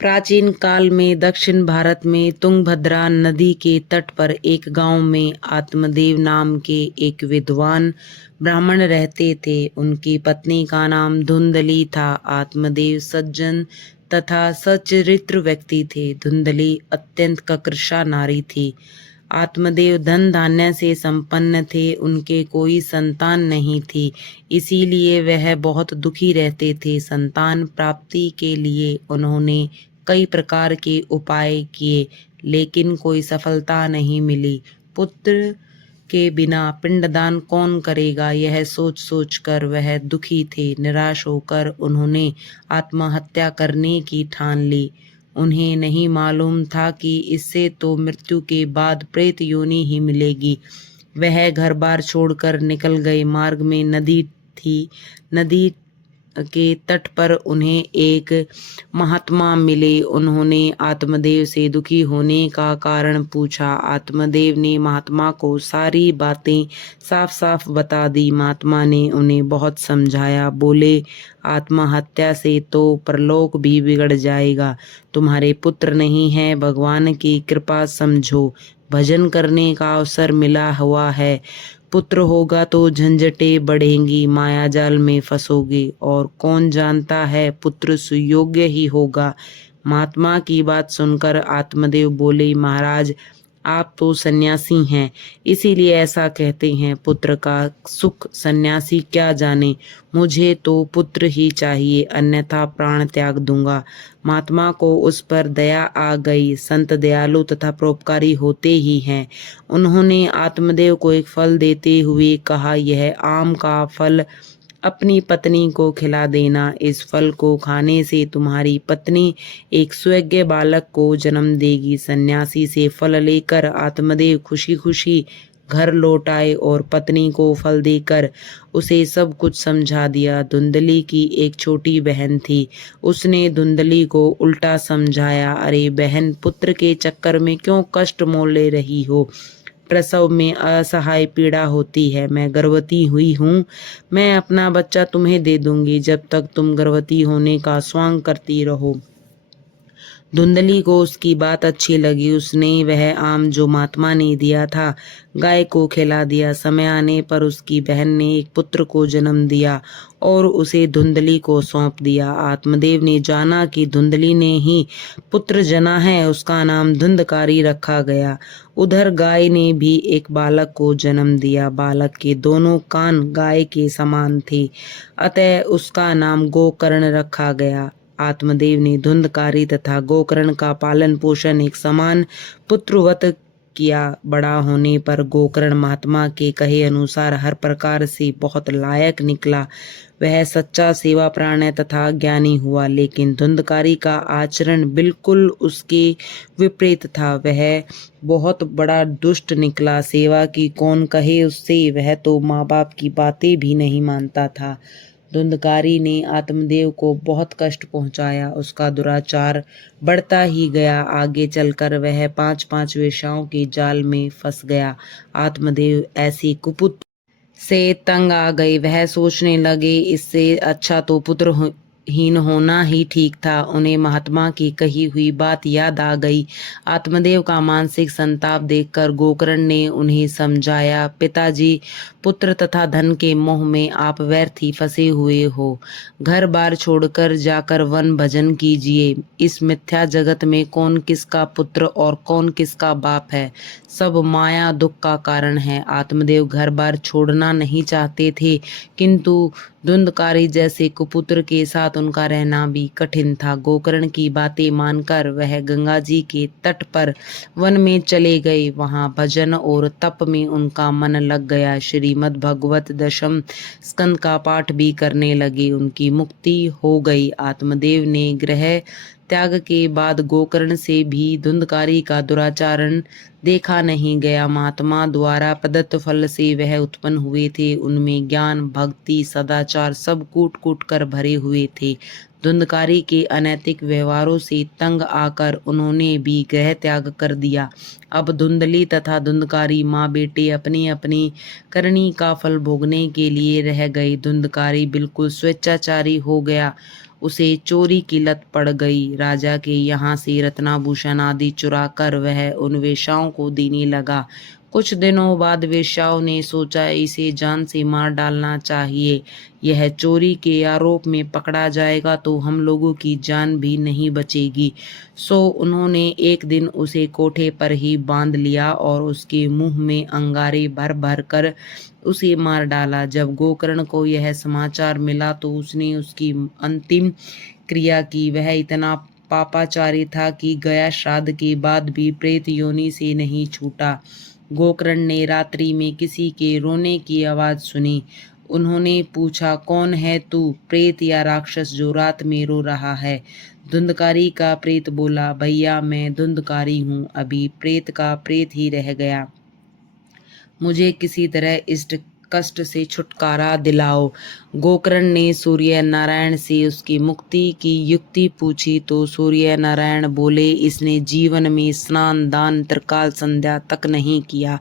प्राचीन काल में दक्षिण भारत में तुंगभद्रा नदी के तट पर एक गांव में आत्मदेव नाम के एक विद्वान ब्राह्मण रहते थे। उनकी पत्नी का नाम धुंधली था। आत्मदेव सज्जन तथा सच्चरित्र व्यक्ति थे। धुंधली अत्यंत ककृषा नारी थी। आत्मदेव धन धान्य से संपन्न थे। उनके कोई संतान नहीं थी, इसीलिए वह बहुत दुखी रहते थे। संतान प्राप्ति के लिए उन्होंने कई प्रकार के उपाय किए, लेकिन कोई सफलता नहीं मिली। पुत्र के बिना पिंडदान कौन करेगा, यह सोच सोच कर वह दुखी थे। निराश होकर उन्होंने आत्महत्या करने की ठान ली। उन्हें नहीं मालूम था कि इससे तो मृत्यु के बाद प्रेत योनि ही मिलेगी। वह घर बार छोड़कर निकल गए। मार्ग में नदी थी। नदी के तट पर उन्हें एक महात्मा मिले। उन्होंने आत्मदेव से दुखी होने का कारण पूछा। आत्मदेव ने महात्मा को सारी बातें साफ साफ बता दी। महात्मा ने उन्हें बहुत समझाया। बोले, आत्महत्या से तो परलोक भी बिगड़ जाएगा। तुम्हारे पुत्र नहीं है, भगवान की कृपा समझो। भजन करने का अवसर मिला हुआ है। पुत्र होगा तो झंझटें बढ़ेंगी, माया जाल में फंसोगे, और कौन जानता है पुत्र सुयोग्य ही होगा। महात्मा की बात सुनकर आत्मदेव बोले, महाराज आप तो सन्यासी हैं, इसीलिए ऐसा कहते हैं। पुत्र का सुख सन्यासी क्या जाने। मुझे तो पुत्र ही चाहिए, अन्यथा प्राण त्याग दूंगा। महात्मा को उस पर दया आ गई। संत दयालु तथा परोपकारी होते ही हैं। उन्होंने आत्मदेव को एक फल देते हुए कहा, यह आम का फल अपनी पत्नी को खिला देना। इस फल को खाने से तुम्हारी पत्नी एक सुयोग्य बालक को जन्म देगी। सन्यासी से फल लेकर आत्मदेव खुशी खुशी घर लौट आए और पत्नी को फल देकर उसे सब कुछ समझा दिया। धुंधली की एक छोटी बहन थी। उसने धुंधली को उल्टा समझाया। अरे बहन, पुत्र के चक्कर में क्यों कष्ट मोल ले रही हो। प्रसव में असहाय पीड़ा होती है। मैं गर्भवती हुई हूँ। मैं अपना बच्चा तुम्हें दे दूंगी, जब तक तुम गर्भवती होने का स्वांग करती रहो। धुंधली को उसकी बात अच्छी लगी। उसने वह आम जो महात्मा ने दिया था गाय को खिला दिया। समय आने पर उसकी बहन ने एक पुत्र को जन्म दिया और उसे धुंधली को सौंप दिया। आत्मदेव ने जाना कि धुंधली ने ही पुत्र जना है। उसका नाम धुंधकारी रखा गया। उधर गाय ने भी एक बालक को जन्म दिया। बालक के दोनों कान गाय के समान थे, अतः उसका नाम गोकर्ण रखा गया। आत्मदेव ने धुंधकारी तथा गोकर्ण का पालन पोषण एक समान पुत्रवत किया। बड़ा होने पर गोकर्ण महात्मा के कहे अनुसार हर प्रकार से बहुत लायक निकला। वह सच्चा सेवा प्राण तथा ज्ञानी हुआ, लेकिन धुंधकारी का आचरण बिल्कुल उसके विपरीत था। वह बहुत बड़ा दुष्ट निकला। सेवा की कौन कहे उससे, वह तो माँ बाप की बातें भी नहीं मानता था। धुंधकारी ने आत्मदेव को बहुत कष्ट पहुंचाया। उसका दुराचार बढ़ता ही गया। आगे चलकर वह 5-5 वेश्याओं के जाल में फंस गया। आत्मदेव ऐसी कुपुत से तंग आ गए। वह सोचने लगे, इससे अच्छा तो पुत्र हीन होना ही ठीक था। उन्हें महात्मा की कही हुई बात याद आ गई। आत्मदेव का मानसिक संताप देखकर गोकर्ण ने उन्हें समझाया, पिताजी, पुत्र तथा धन के मोह में आप व्यर्थ ही फंसे हुए हो। घर बार छोड़कर जाकर वन भजन कीजिए। इस मिथ्या जगत में कौन किसका पुत्र और कौन किसका बाप है, सब माया दुख का कारण है। आत्मदेव घर बार छोड़ना नहीं चाहते थे, किंतु धुंधकारी जैसे कुपुत्र के साथ उनका रहना भी कठिन था। गोकर्ण की बातें मानकर वह गंगा जी के तट पर वन में चले गए। वहां भजन और तप में उनका मन लग गया। श्रीमद् भगवत दशम स्कंद का पाठ भी करने लगे। उनकी मुक्ति हो गई। आत्मदेव ने गृह त्याग के बाद गोकर्ण से भी धुंधकारी का दुराचरण देखा नहीं गया। महात्मा द्वारा प्रदत्त फल से वह उत्पन्न हुए थे। उनमें ज्ञान, भक्ति, सदाचार सब कूट कूट कर भरे हुए थे। धुंधकारी के अनैतिक व्यवहारों से तंग आकर उन्होंने भी गृह त्याग कर दिया। अब धुंधली तथा धुंधकारी माँ बेटे अपनी अपनी करनी का फल भोगने के लिए रह गए। धुंधकारी बिल्कुल स्वेच्छाचारी हो गया। उसे चोरी की लत पड़ गई। राजा के यहाँ से रत्नाभूषण आदि चुरा कर वह उन वेश्याओं को देने लगा। कुछ दिनों बाद वेश्याओं ने सोचा इसे जान से मार डालना चाहिए, यह चोरी के आरोप में पकड़ा जाएगा तो हम लोगों की जान भी नहीं बचेगी। सो उन्होंने एक दिन उसे कोठे पर ही बांध लिया और उसके मुंह में अंगारे भर भर कर उसे मार डाला। जब गोकर्ण को यह समाचार मिला तो उसने उसकी अंतिम क्रिया की। वह इतना पापाचारी था कि गया श्राद्ध के बाद भी प्रेत योनि से नहीं छूटा। गोकर्ण ने रात्रि में किसी के रोने की आवाज सुनी। उन्होंने पूछा, कौन है तू, प्रेत या राक्षस जो रात में रो रहा है? धुंधकारी का प्रेत बोला, भैया मैं धुंधकारी हूँ, अभी प्रेत का प्रेत ही रह गया, मुझे किसी तरह इस कष्ट से छुटकारा दिलाओ। गोकर्ण ने सूर्य नारायण से उसकी मुक्ति की युक्ति पूछी तो सूर्य नारायण बोले, इसने जीवन में स्नान दान त्रिकाल संध्या तक नहीं किया,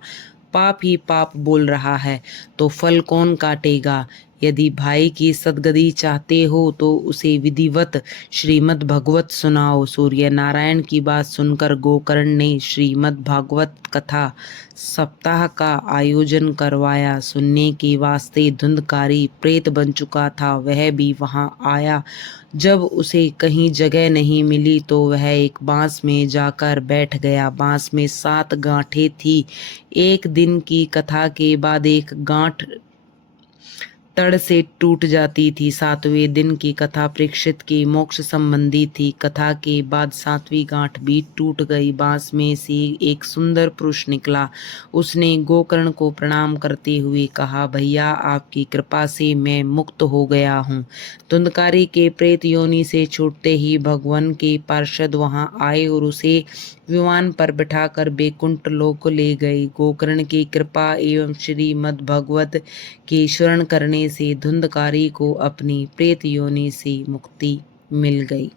पाप ही पाप बोल रहा है, तो फल कौन काटेगा? यदि भाई की सदगति चाहते हो तो उसे विधिवत श्रीमद् भागवत सुनाओ। सूर्य नारायण की बात सुनकर गोकर्ण ने श्रीमद् भागवत कथा सप्ताह का आयोजन करवाया। सुनने के वास्ते धुंधकारी प्रेत बन चुका था, वह भी वहां आया। जब उसे कहीं जगह नहीं मिली तो वह एक बांस में जाकर बैठ गया। बांस में 7 गांठें थी। एक दिन की कथा के बाद एक गांठ तड़ से टूट जाती थी। 7वें दिन की कथा परीक्षित की मोक्ष संबंधी थी। कथा के बाद 7वीं गांठ भी टूट गई। बांस में से एक सुंदर पुरुष निकला। उसने गोकर्ण को प्रणाम करते हुए कहा, भैया आपकी कृपा से मैं मुक्त हो गया हूँ। धुंधकारी के प्रेत योनि से छूटते ही भगवान के पार्षद वहां आए और उसे विमान पर बिठाकर बैकुंठ लोक ले गए। गोकर्ण की कृपा एवं श्रीमद् भागवत के शरण करने से धुंधकारी को अपनी प्रेत योनि से मुक्ति मिल गई।